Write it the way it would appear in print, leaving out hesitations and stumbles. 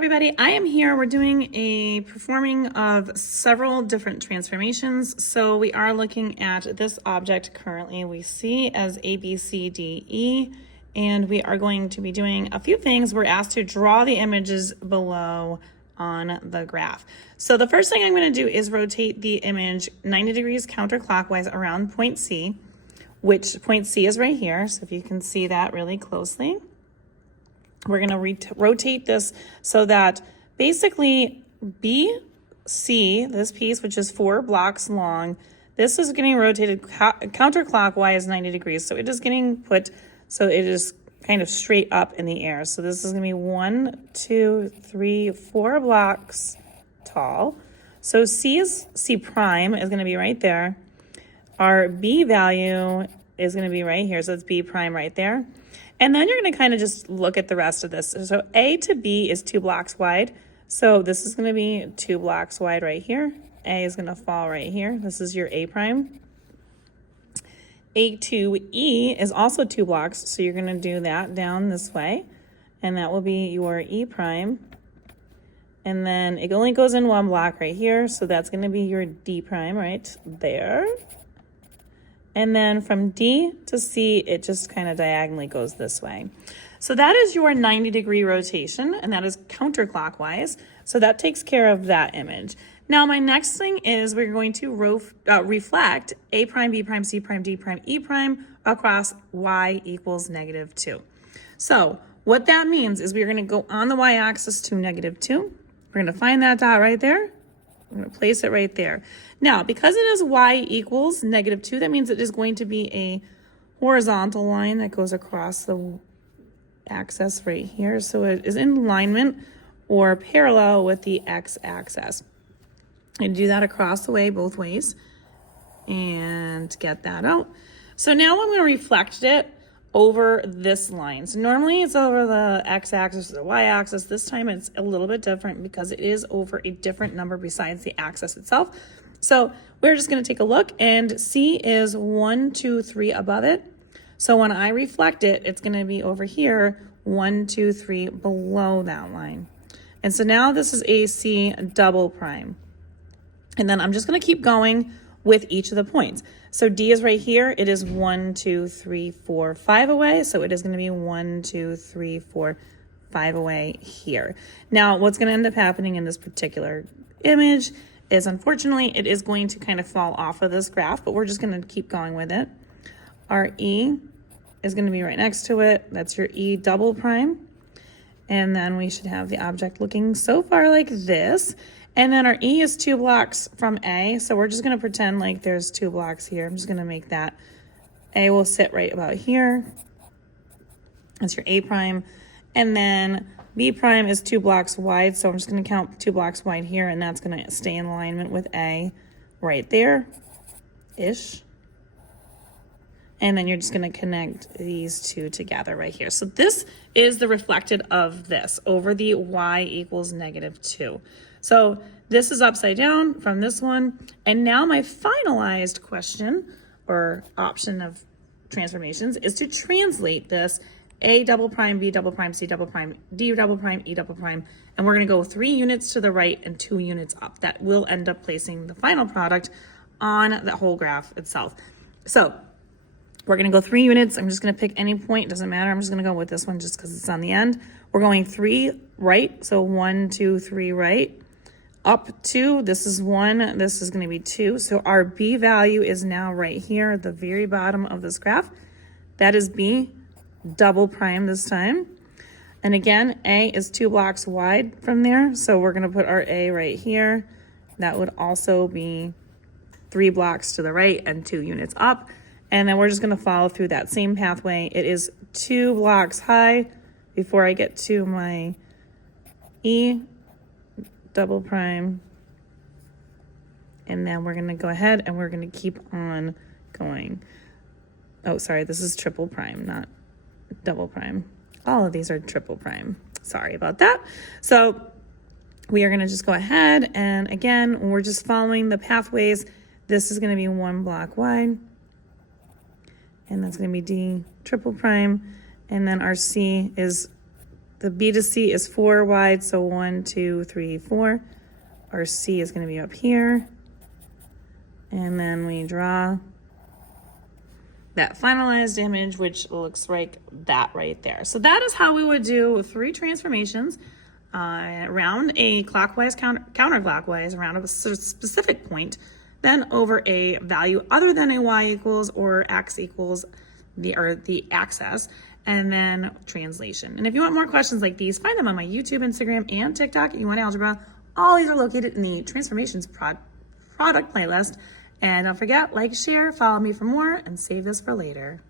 everybody, I am here. We're doing a performing of several different transformations. So we are looking at this object currently we see as A, B, C, D, E, and we are going to be doing a few things. We're asked to draw the images below on the graph. So the first thing I'm going to do is rotate the image 90 degrees counterclockwise around point C, which point C is right here. So if you can see that really closely. We're going to rotate this so that basically BC, this piece, which is 4 blocks long, this is getting rotated counterclockwise 90 degrees. So it is getting put, so it is kind of straight up in the air. So this is going to be 1, 2, 3, 4 blocks tall. So C prime is going to be right there. Our B value is going to be right here. So it's B prime right there. And then you're going to kind of just look at the rest of this. So A to B is 2 blocks wide. So this is going to be 2 blocks wide right here. A is going to fall right here. This is your A prime. A to E is also 2 blocks. So you're going to do that down this way. And that will be your E prime. And then it only goes in 1 block right here. So that's going to be your D prime right there. And then from D to C, it just kind of diagonally goes this way. So that is your 90-degree rotation, and that is counterclockwise. So that takes care of that image. Now, my next thing is we're going to reflect A prime, B prime, C prime, D prime, E prime across Y equals -2. So what that means is we're going to go on the Y-axis to -2. We're going to find that dot right there. We're going to place it right there. Now, because it is Y equals -2, that means it is going to be a horizontal line that goes across the axis right here. So it is in alignment or parallel with the x-axis. And do that across the way, both ways, and get that out. So now I'm going to reflect it over this line. So normally it's over the x-axis or the y-axis. This time it's a little bit different because it is over a different number besides the axis itself. So we're just going to take a look, and C is 1, 2, 3 above it. So when I reflect it, it's going to be over here 1, 2, 3 below that line. And so now this is a C double prime. And then I'm just going to keep going with each of the points. So D is right here. It is 1, 2, 3, 4, 5 away. So it is going to be 1, 2, 3, 4, 5 away here. Now, what's going to end up happening in this particular image is, unfortunately, it is going to kind of fall off of this graph, but we're just going to keep going with it. Our E is going to be right next to it. That's your E double prime. And then we should have the object looking so far like this. And then our E is 2 blocks from A. So we're just going to pretend like there's 2 blocks here. I'm just going to make that. A will sit right about here. That's your A prime. And then B prime is 2 blocks wide. So I'm just going to count 2 blocks wide here. And that's going to stay in alignment with A right there-ish. And then you're just going to connect these two together right here. So this is the reflected of this over the Y equals -2. So this is upside down from this one. And now my finalized question or option of transformations is to translate this A double prime, B double prime, C double prime, D double prime, E double prime. And we're going to go 3 units to the right and 2 units up. That will end up placing the final product on the whole graph itself. So we're going to go 3 units. I'm just going to pick any point. Doesn't matter. I'm just going to go with this one just because it's on the end. We're going 3 right. So 1, 2, 3 right. Up 2. This is 1. This is going to be 2. So our B value is now right here at the very bottom of this graph. That is B double prime this time. And again, A is 2 blocks wide from there. So we're going to put our A right here. That would also be 3 blocks to the right and 2 units up. And then we're just going to follow through that same pathway. It is 2 blocks high before I get to my E double prime. And then we're going to go ahead and we're going to keep on going. Oh, sorry, this is triple prime, not double prime. All of these are triple prime. Sorry about that. So we are going to just go ahead, and again, we're just following the pathways. This is going to be 1 block wide, and that's going to be D triple prime, and then our C is the B to C is 4 wide, so 1, 2, 3, 4. Our C is going to be up here. And then we draw that finalized image, which looks like that right there. So that is how we would do 3 transformations around a clockwise, counterclockwise, around a specific point, then over a value other than a y equals or x equals the axis, and then translation. And if you want more questions like these, find them on my YouTube, Instagram, and TikTok at U1Algebra. All these are located in the Transformations product playlist. And don't forget, like, share, follow me for more, and save this for later.